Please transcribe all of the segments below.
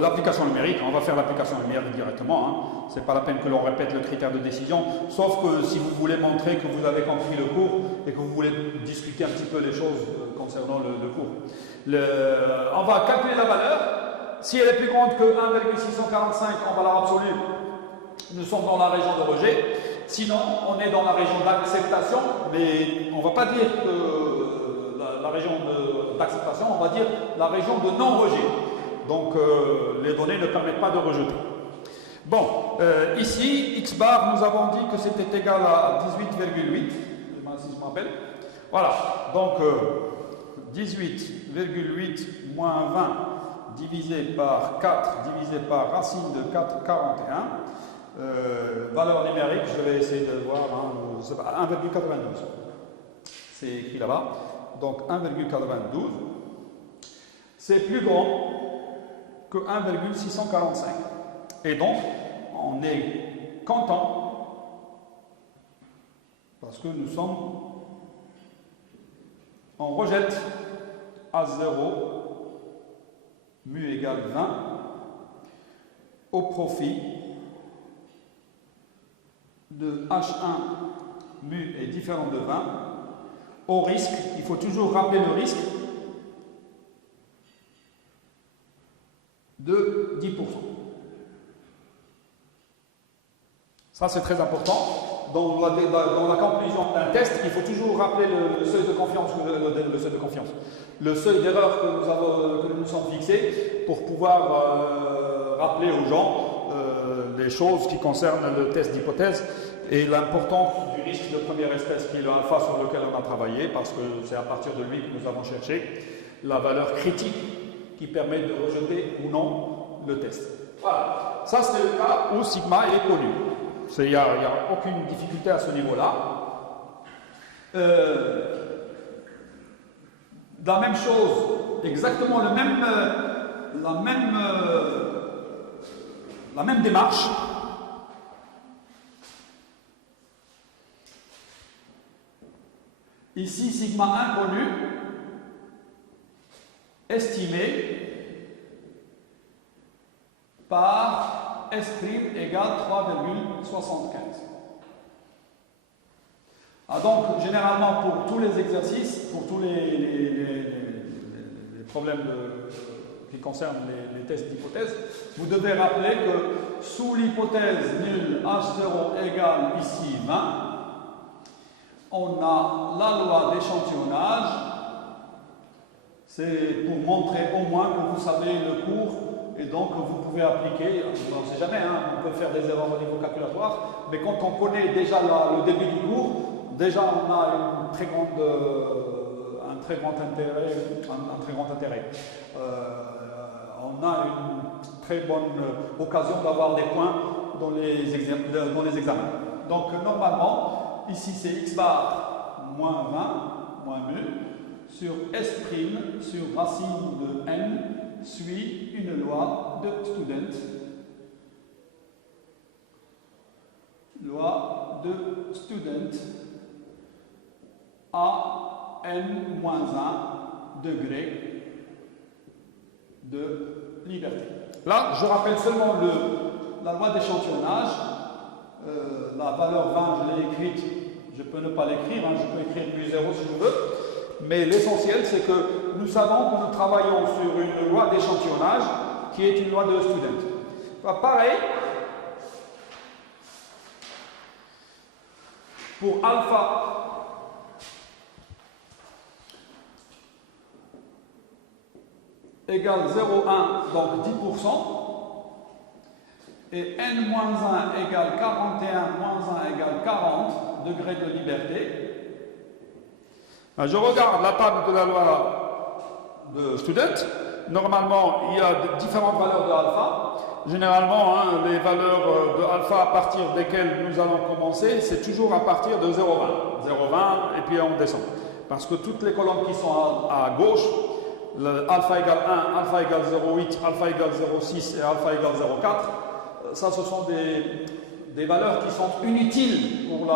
L'application numérique, on va faire l'application numérique directement. Hein. Ce n'est pas la peine que l'on répète le critère de décision, sauf que si vous voulez montrer que vous avez compris le cours et que vous voulez discuter un petit peu les choses concernant le cours. On va calculer la valeur. Si elle est plus grande que 1,645 en valeur absolue, nous sommes dans la région de rejet. Sinon, on est dans la région d'acceptation, mais on ne va pas dire que la région d'acceptation, on va dire la région de non-rejet. Donc, les données ne permettent pas de rejeter. Bon, ici, x bar, nous avons dit que c'était égal à 18,8. Si je me rappelle. Voilà, donc 18,8 moins 20 divisé par 4 divisé par racine de 4, 41. Valeur numérique, je vais essayer de voir, hein, 1,92. C'est écrit là-bas. Donc 1,92. C'est plus grand que 1,645. Et donc, on est content parce que nous sommes, on rejette à 0, mu égale 20, au profit de H1 mu est différent de 20, au risque, il faut toujours rappeler le risque, de 10%. Ça, c'est très important. Dans la conclusion d'un test, il faut toujours rappeler le seuil de confiance, le seuil d'erreur que nous nous sommes fixés pour pouvoir rappeler aux gens les choses qui concernent le test d'hypothèse et l'importance du risque de première espèce qui est le alpha sur lequel on a travaillé, parce que c'est à partir de lui que nous avons cherché la valeur critique qui permet de rejeter ou non le test. Voilà, ça c'est le cas où sigma est connu. Il n'y a aucune difficulté à ce niveau-là. La même chose, exactement la même démarche. Ici, sigma inconnu, estimé par S' égale 3,75. Donc, généralement, pour tous les exercices, pour tous les problèmes qui concernent les tests d'hypothèse, vous devez rappeler que sous l'hypothèse nulle H0 égale ici 20, on a la loi d'échantillonnage. C'est pour montrer au moins que vous savez le cours et donc vous pouvez appliquer, on ne sait jamais, hein, on peut faire des erreurs au niveau calculatoire, mais quand on connaît déjà le début du cours, déjà on a un très grand intérêt. On a une très bonne occasion d'avoir des points dans les examens. Donc normalement, ici c'est x bar moins 20, moins mu, sur S' sur racine de n suit une loi de student. Loi de student à n-1 degré de liberté. Là, je rappelle seulement la loi d'échantillonnage. La valeur 20, je l'ai écrite, je peux ne pas l'écrire, hein, je peux écrire plus 0 si je veux. Mais l'essentiel, c'est que nous savons que nous travaillons sur une loi d'échantillonnage qui est une loi de student. Pareil, pour alpha égale 0,1, donc 10%, et n-1 égale 41, moins 1 égale 40 degrés de liberté. Je regarde la table de la loi de student. Normalement, il y a différentes valeurs de alpha. Généralement, hein, les valeurs de alpha à partir desquelles nous allons commencer, c'est toujours à partir de 0,20. 0,20 et puis on descend. Parce que toutes les colonnes qui sont à gauche, alpha égale 1, alpha égale 0,8, alpha égale 0,6 et alpha égale 0,4, ça ce sont des valeurs qui sont inutiles pour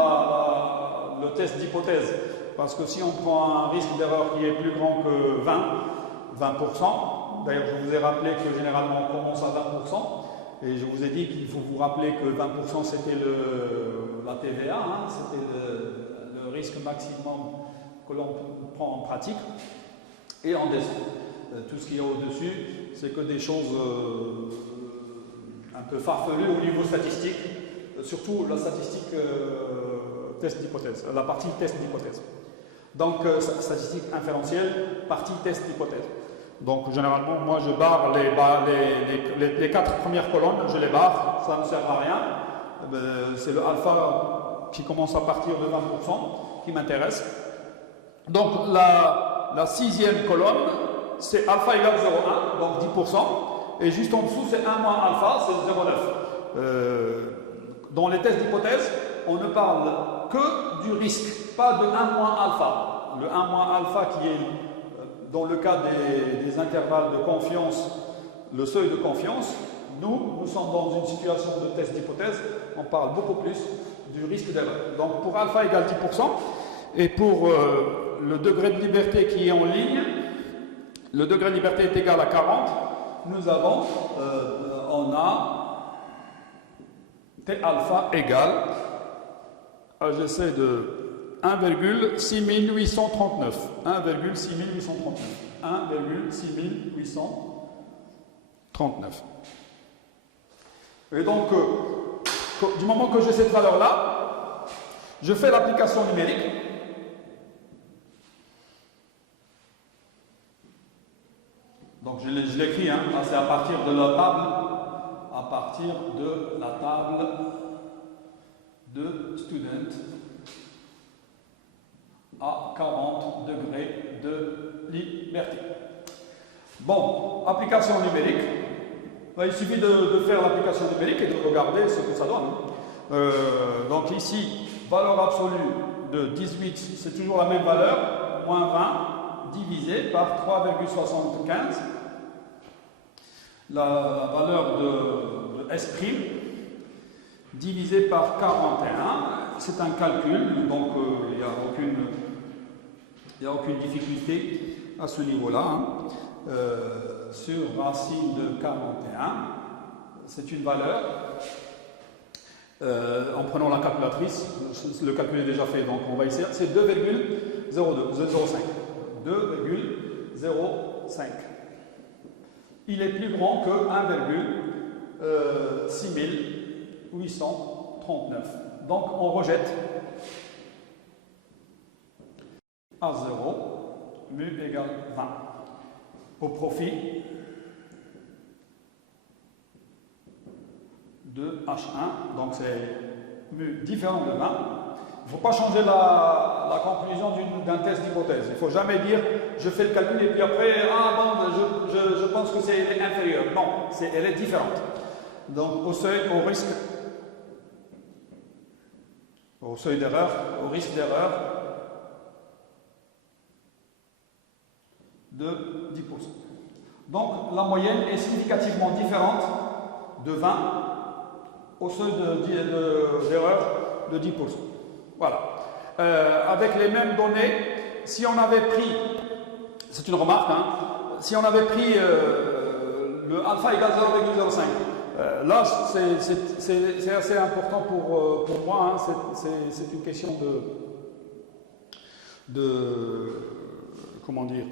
le test d'hypothèse. Parce que si on prend un risque d'erreur qui est plus grand que 20%, D'ailleurs, je vous ai rappelé que généralement on commence à 20%. Et je vous ai dit qu'il faut vous rappeler que 20% c'était la TVA, hein, c'était le risque maximum que l'on prend en pratique. Et en descend. Tout ce qui est au-dessus, c'est que des choses un peu farfelues au niveau statistique, surtout la statistique test d'hypothèse, la partie test d'hypothèse. Donc, statistique inférentielle, partie test d'hypothèse. Donc, généralement, moi, je barre les 4 premières colonnes, je les barre, ça ne sert à rien. C'est le alpha qui commence à partir de 20% qui m'intéresse. Donc, la 6e colonne, c'est alpha égale 0,1, donc 10%. Et juste en dessous, c'est 1 moins alpha, c'est 0,9. Dans les tests d'hypothèse, on ne parle que du risque, pas de 1 moins alpha. Le 1 moins alpha qui est, dans le cas des intervalles de confiance, le seuil de confiance, nous sommes dans une situation de test d'hypothèse, on parle beaucoup plus du risque d'erreur. Donc pour alpha égale 10%, et pour le degré de liberté qui est en ligne, le degré de liberté est égal à 40, nous avons, on a T alpha égale, j'essaie de 1,6839. 1,6839. 1,6839. Et donc, du moment que j'ai cette valeur-là, je fais l'application numérique. Donc, je l'écris, hein, c'est à partir de la table, de student à 40 degrés de liberté. Bon, application numérique. Il suffit de faire l'application numérique et de regarder ce que ça donne. Donc ici, valeur absolue de 18, c'est toujours la même valeur, moins 20, divisé par 3,75. La valeur de S', divisé par 41, c'est un calcul, donc il n'y a aucune difficulté à ce niveau-là. Hein. Sur racine de 41, c'est une valeur. En prenant la calculatrice, le calcul est déjà fait, donc on va essayer, c'est 2,0205. 2,05. Il est plus grand que 1,6839. Donc on rejette à 0, mu égale 20. Au profit de H1, donc c'est mu différent de 20. Il ne faut pas changer la conclusion d'un test d'hypothèse. Il ne faut jamais dire je fais le calcul et puis après, je pense que c'est inférieur. Non, elle est différente. Donc au seuil d'erreur, au risque d'erreur de 10%. Donc la moyenne est significativement différente de 20 au seuil d'erreur de 10%. Voilà. Avec les mêmes données, si on avait pris, c'est une remarque, hein, si on avait pris le alpha égale 0,05, là c'est assez important pour moi, hein, c'est une question comment dire,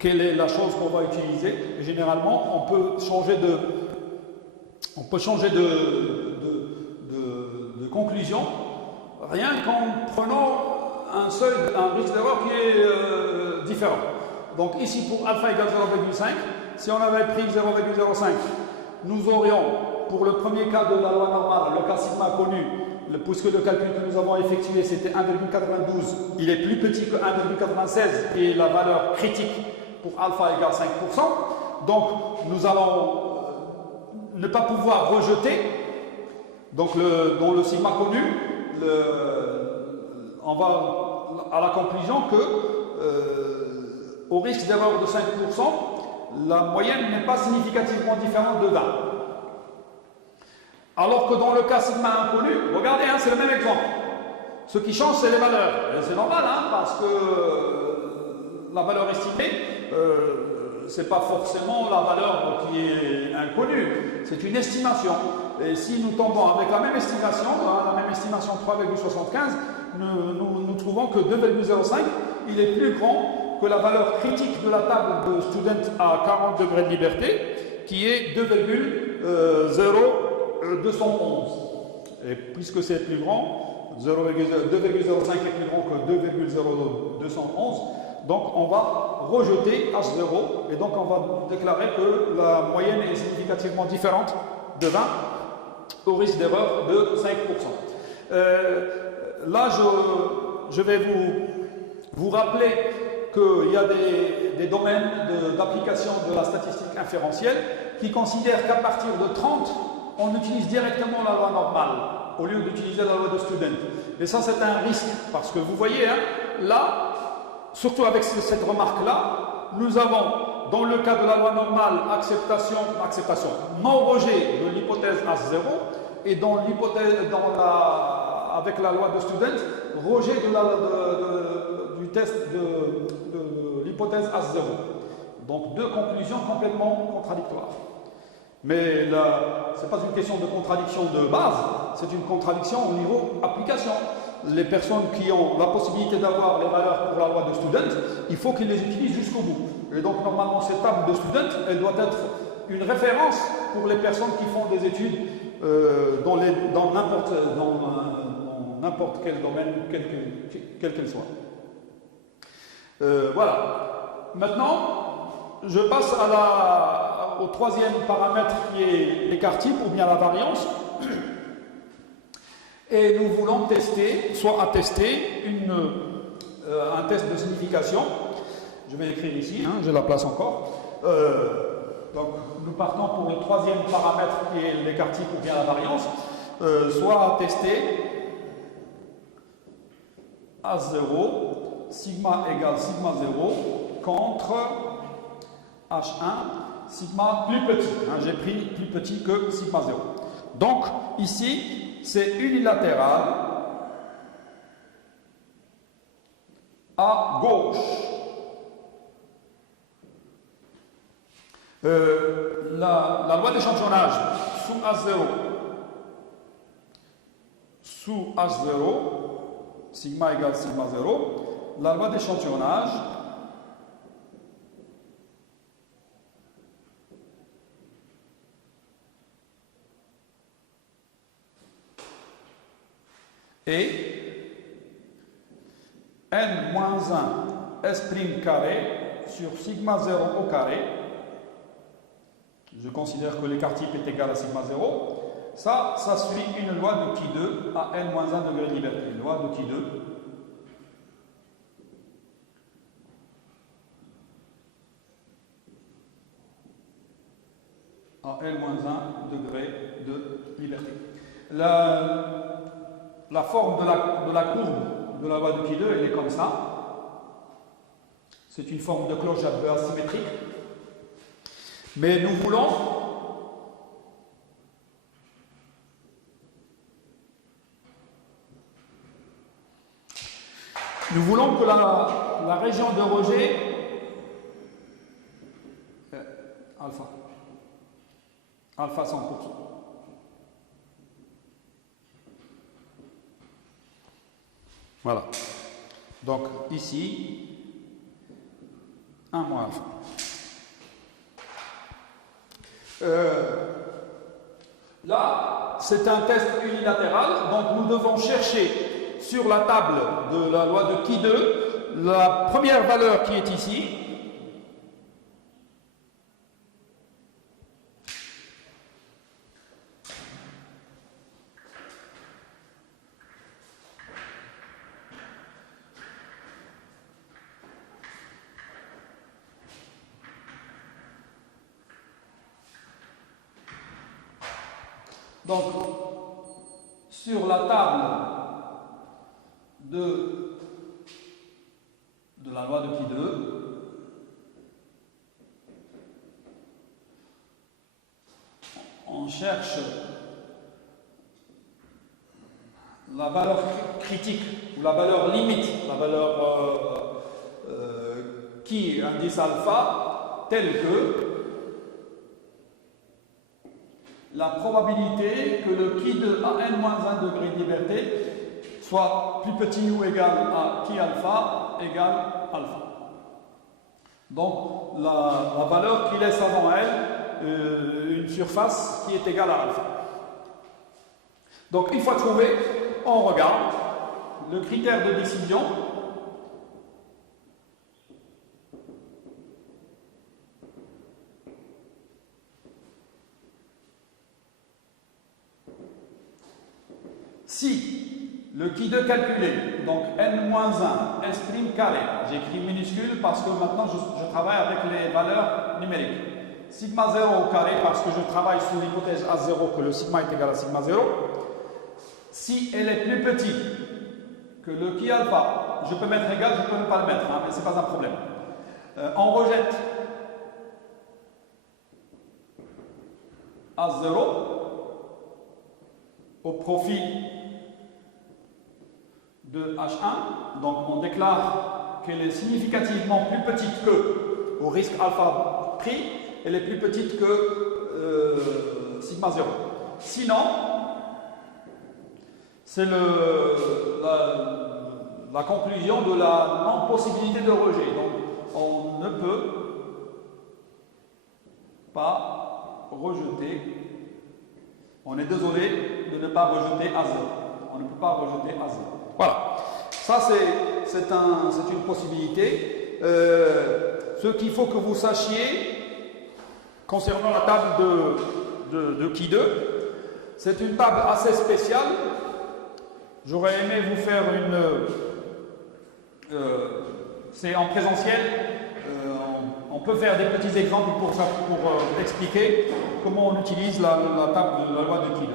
quelle est la chose qu'on va utiliser. Et généralement, on peut changer de conclusion rien qu'en prenant un risque d'erreur qui est différent. Donc ici, pour alpha égale 0,5, si on avait pris 0,05, nous aurions, pour le premier cas de la loi normale, le cas sigma connu, puisque le calcul que nous avons effectué c'était 1,92, il est plus petit que 1,96 et la valeur critique pour alpha égale 5%. Donc nous allons ne pas pouvoir rejeter, donc dans le sigma connu, on va à la conclusion que au risque d'erreur de 5%, la moyenne n'est pas significativement différente de 20. Alors que dans le cas sigma inconnu, regardez, hein, c'est le même exemple. Ce qui change, c'est les valeurs. C'est normal, hein, parce que la valeur estimée, ce n'est pas forcément la valeur qui est inconnue, c'est une estimation. Et si nous tombons avec la même estimation 3,75, nous trouvons que 2,05, il est plus grand que la valeur critique de la table de student à 40 degrés de liberté, qui est 2,0211. Et puisque c'est plus grand, 2,05 est plus grand que 2,0211, donc on va rejeter H0 et donc on va déclarer que la moyenne est significativement différente de 20 au risque d'erreur de 5%. Là, je vais vous rappeler qu'il y a des domaines d'application de la statistique inférentielle qui considèrent qu'à partir de 30, on utilise directement la loi normale au lieu d'utiliser la loi de Student. Et ça, c'est un risque parce que vous voyez, hein, là, surtout avec cette remarque-là, nous avons, dans le cas de la loi normale, acceptation, non rejet de l'hypothèse H0 et dans l'hypothèse, avec la loi de Student, rejet du test de l'hypothèse H0. Donc deux conclusions complètement contradictoires. Mais ce n'est pas une question de contradiction de base, c'est une contradiction au niveau application. Les personnes qui ont la possibilité d'avoir les valeurs pour la loi de Student, il faut qu'ils les utilisent jusqu'au bout. Et donc normalement cette table de Student, elle doit être une référence pour les personnes qui font des études dans n'importe quel domaine, quel qu'elle soit. Voilà. Maintenant, je passe au troisième paramètre qui est l'écart type ou bien la variance. Et nous voulons tester, soit attester un test de signification. Je vais l'écrire ici, hein, j'ai la place encore. Donc nous partons pour le troisième paramètre qui est l'écart type ou bien la variance. Soit attester A0, sigma égale sigma 0 contre H1, sigma plus petit. Hein, j'ai pris plus petit que sigma 0. Donc ici, c'est unilatéral à gauche. La loi d'échantillonnage sous H0, sigma égale sigma 0, la loi d'échantillonnage est n-1 S' carré sur sigma 0 au carré. Je considère que l'écart type est égal à sigma 0. Ça suit une loi de Qui2 à n-1 degré de liberté. Loi de Qui2. À n-1 degré de liberté. La forme de la courbe de la loi de Qui2, elle est comme ça. C'est une forme de cloche adverse symétrique. Mais nous voulons que la région de rejet alpha 100%. Voilà. Donc ici, 1 moins alpha. Là, c'est un test unilatéral, donc nous devons chercher sur la table de la loi de Qui2 la première valeur qui est ici. Donc, sur la table de la loi de Qui2, on cherche la valeur critique ou la valeur limite, la valeur qui indice alpha tel que la probabilité que le qui de à n-1 degré de liberté soit plus petit ou égal à qui alpha égale alpha. Donc la valeur qui laisse avant elle une surface qui est égale à alpha. Donc une fois trouvé, on regarde le critère de décision. Si le qui de calculé, donc n-1 S' carré, j'écris minuscule parce que maintenant je travaille avec les valeurs numériques. Sigma 0 au carré parce que je travaille sous l'hypothèse A0 que le sigma est égal à sigma 0. Si elle est plus petite que le qui alpha, je peux mettre égal, je peux ne pas le mettre, hein, mais ce n'est pas un problème. On rejette A0 au profit de H1, donc on déclare qu'elle est significativement plus petite que, au risque alpha pris, elle est plus petite que sigma 0. Sinon, c'est la conclusion de la non-possibilité de rejet. Donc, on ne peut pas rejeter, on est désolé de ne pas rejeter A0. On ne peut pas rejeter A0. Voilà, ça c'est une possibilité. Ce qu'il faut que vous sachiez concernant la table de qui 2, c'est une table assez spéciale. J'aurais aimé vous faire c'est en présentiel. On peut faire des petits exemples pour expliquer comment on utilise la table de la loi de qui 2.